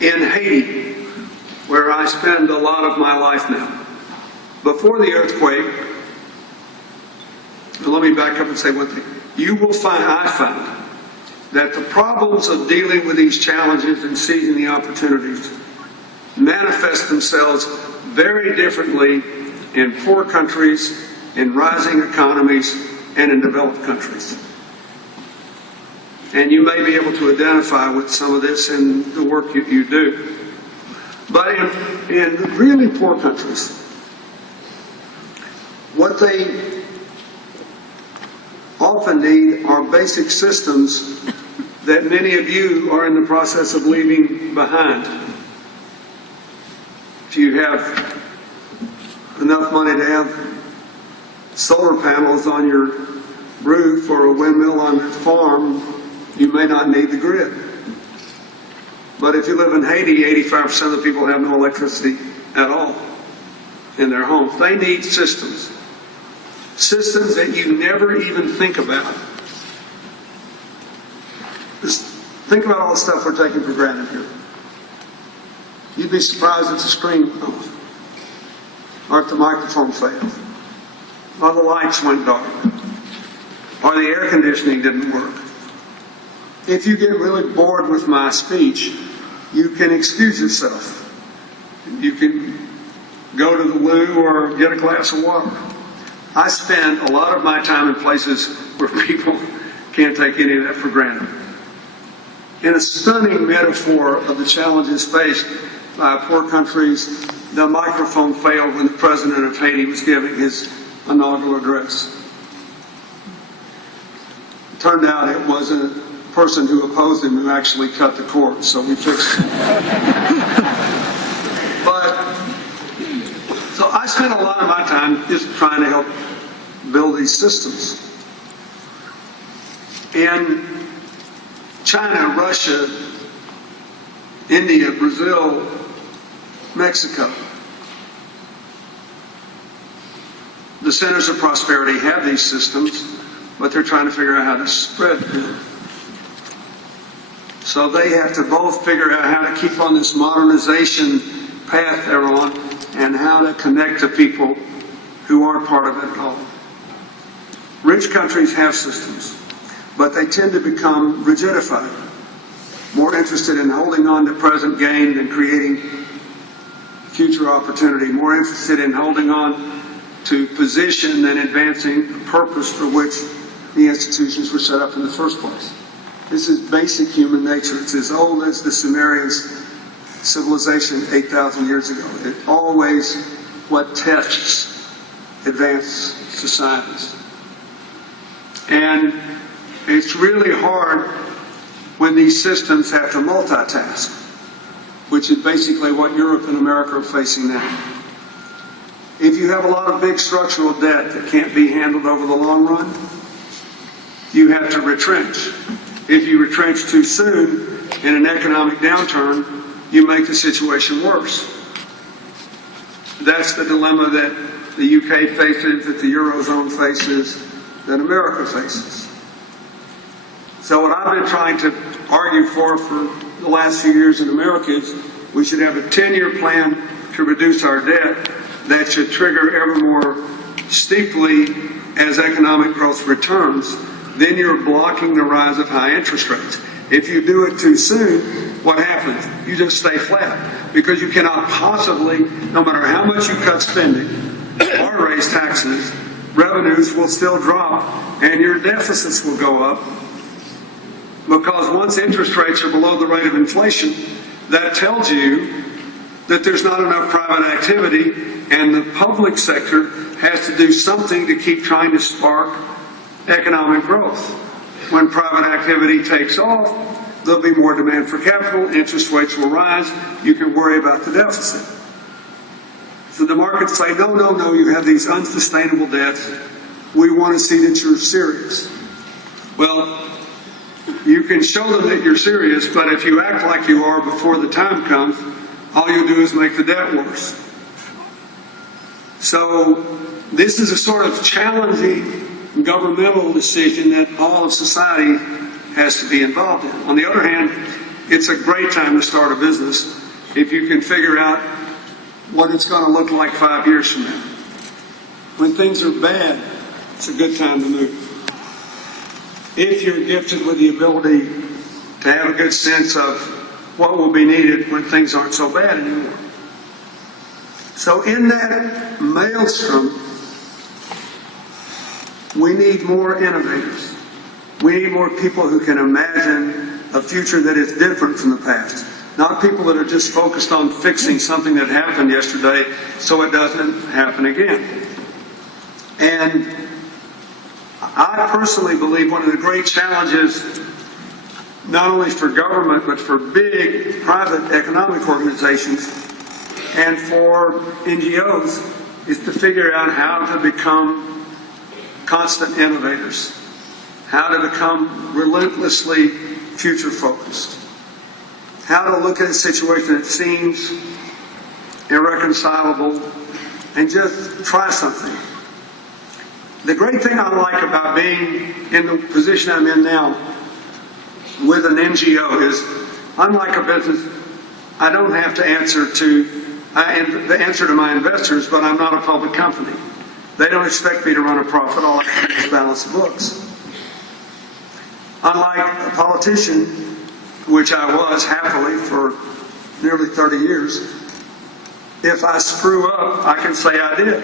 In Haiti, where I spend a lot of my life now, before the earthquake, let me back up and say one thing. I found that the problems of dealing with these challenges and seizing the opportunities manifest themselves very differently in poor countries, in rising economies, and in developed countries. And you may be able to identify with some of this in the work you do. But in really poor countries, what they often need are basic systems that many of you are in the process of leaving behind. If you have enough money to have solar panels on your roof or a windmill on your farm, you may not need the grid. But if you live in Haiti, 85% of the people have no electricity at all in their homes. They need systems. Systems that you never even think about. Just think about all the stuff we're taking for granted here. You'd be surprised if the screen went off, or if the microphone failed, or the lights went dark, or the air conditioning didn't work. If you get really bored with my speech, you can excuse yourself. You can go to the loo or get a glass of water. I spend a lot of my time in places where people can't take any of that for granted. In a stunning metaphor of the challenges faced by poor countries, the microphone failed when the president of Haiti was giving his inaugural address. It turned out it was a person who opposed him who actually cut the cord, so we fixed it. So I spent a lot of my time just trying to help build these systems. In China, Russia, India, Brazil, Mexico, the centers of prosperity have these systems, but they're trying to figure out how to spread them. So they have to both figure out how to keep on this modernization path they're on and how to connect to people who aren't part of it at all. Rich countries have systems, but they tend to become rigidified, more interested in holding on to present gain than creating future opportunity, more interested in holding on to position than advancing the purpose for which the institutions were set up in the first place. This is basic human nature. It's as old as the Sumerians' civilization 8,000 years ago. It's always what tests advanced societies. And it's really hard when these systems have to multitask, which is basically what Europe and America are facing now. If you have a lot of big structural debt that can't be handled over the long run, you have to retrench. If you retrench too soon in an economic downturn, you make the situation worse. That's the dilemma that the UK faces, that the Eurozone faces, that America faces. So what I've been trying to argue for the last few years in America is we should have a 10-year plan to reduce our debt that should trigger ever more steeply as economic growth returns. Then you're blocking the rise of high interest rates. If you do it too soon, what happens? You just stay flat because you cannot possibly, no matter how much you cut spending or raise taxes, revenues will still drop and your deficits will go up, because once interest rates are below the rate of inflation, that tells you that there's not enough private activity and the public sector has to do something to keep trying to spark economic growth. When private activity takes off, there'll be more demand for capital, interest rates will rise, you can worry about the deficit. So the markets say, no, you have these unsustainable debts, we want to see that you're serious. Well, you can show them that you're serious, but if you act like you are before the time comes, all you'll do is make the debt worse. So this is a sort of challenging governmental decision that all of society has to be involved in. On the other hand, it's a great time to start a business if you can figure out what it's going to look like 5 years from now. When things are bad, it's a good time to move. If you're gifted with the ability to have a good sense of what will be needed when things aren't so bad anymore. So in that maelstrom, we need more innovators. We need more people who can imagine a future that is different from the past. Not people that are just focused on fixing something that happened yesterday so it doesn't happen again. And I personally believe one of the great challenges, not only for government, but for big private economic organizations and for NGOs, is to figure out how to become constant innovators, how to become relentlessly future-focused, how to look at a situation that seems irreconcilable and just try something. The great thing I like about being in the position I'm in now with an NGO is, unlike a business, I don't have to answer to my investors, but I'm not a public company. They don't expect me to run a profit. All I have to do is balance the books. Unlike a politician, which I was happily for nearly 30 years, if I screw up, I can say I did.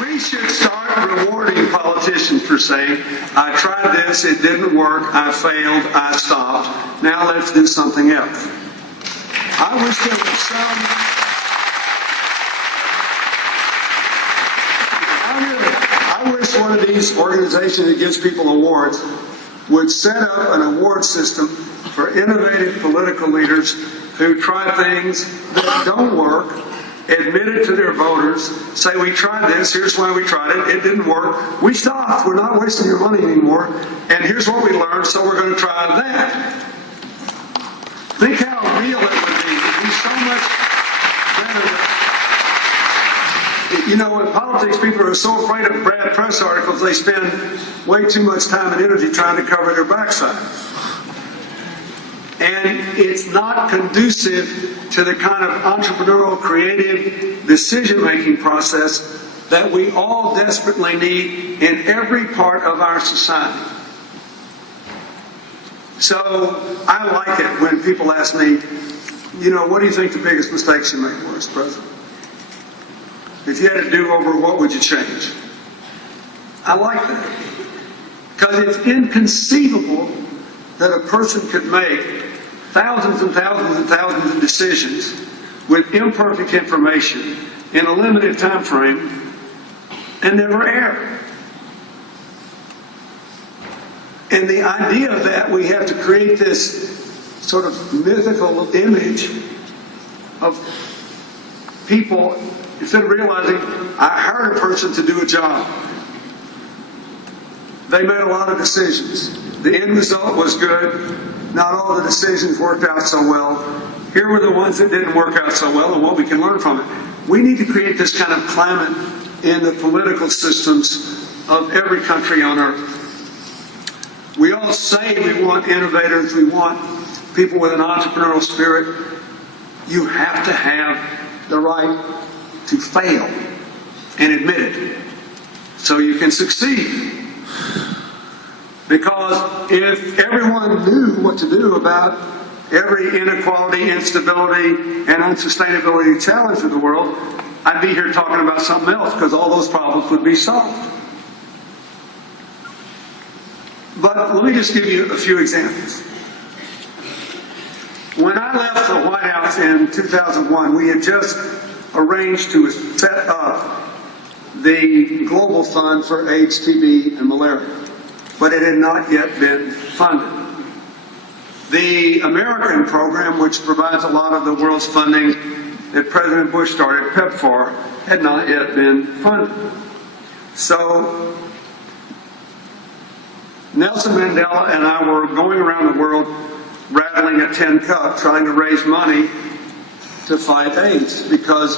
We should start rewarding politicians for saying, I tried this, it didn't work, I failed, I stopped. Now let's do something else. I wish there was I wish one of these organizations that gives people awards would set up an award system for innovative political leaders who try things that don't work, admit it to their voters, say we tried this, here's why we tried it, it didn't work, we stopped, we're not wasting your money anymore, and here's what we learned, so we're going to try that. Think how real it would be. It would be so much better. You know, in politics, people are so afraid of bad press articles, they spend way too much time and energy trying to cover their backside. And it's not conducive to the kind of entrepreneurial, creative decision-making process that we all desperately need in every part of our society. So I like it when people ask me, you know, what do you think the biggest mistakes you made were as president? If you had to do over, what would you change? I like that. Because it's inconceivable that a person could make thousands and thousands and thousands of decisions with imperfect information in a limited time frame and never err. And the idea that we have to create this sort of mythical image of people, instead of realizing I hired a person to do a job. They made a lot of decisions. The end result was good. Not all the decisions worked out so well. Here were the ones that didn't work out so well and what we can learn from it. We need to create this kind of climate in the political systems of every country on earth. We all say we want innovators, we want people with an entrepreneurial spirit. You have to have the right to fail and admit it so you can succeed. Because if everyone knew what to do about every inequality, instability, and unsustainability challenge of the world, I'd be here talking about something else because all those problems would be solved. But let me just give you a few examples. When I left the White House in 2001, we had just arranged to set up the Global Fund for AIDS, TB, and malaria. But it had not yet been funded. The American program, which provides a lot of the world's funding that President Bush started, PEPFAR, had not yet been funded. So Nelson Mandela and I were going around the world rattling a tin cup trying to raise money to fight AIDS because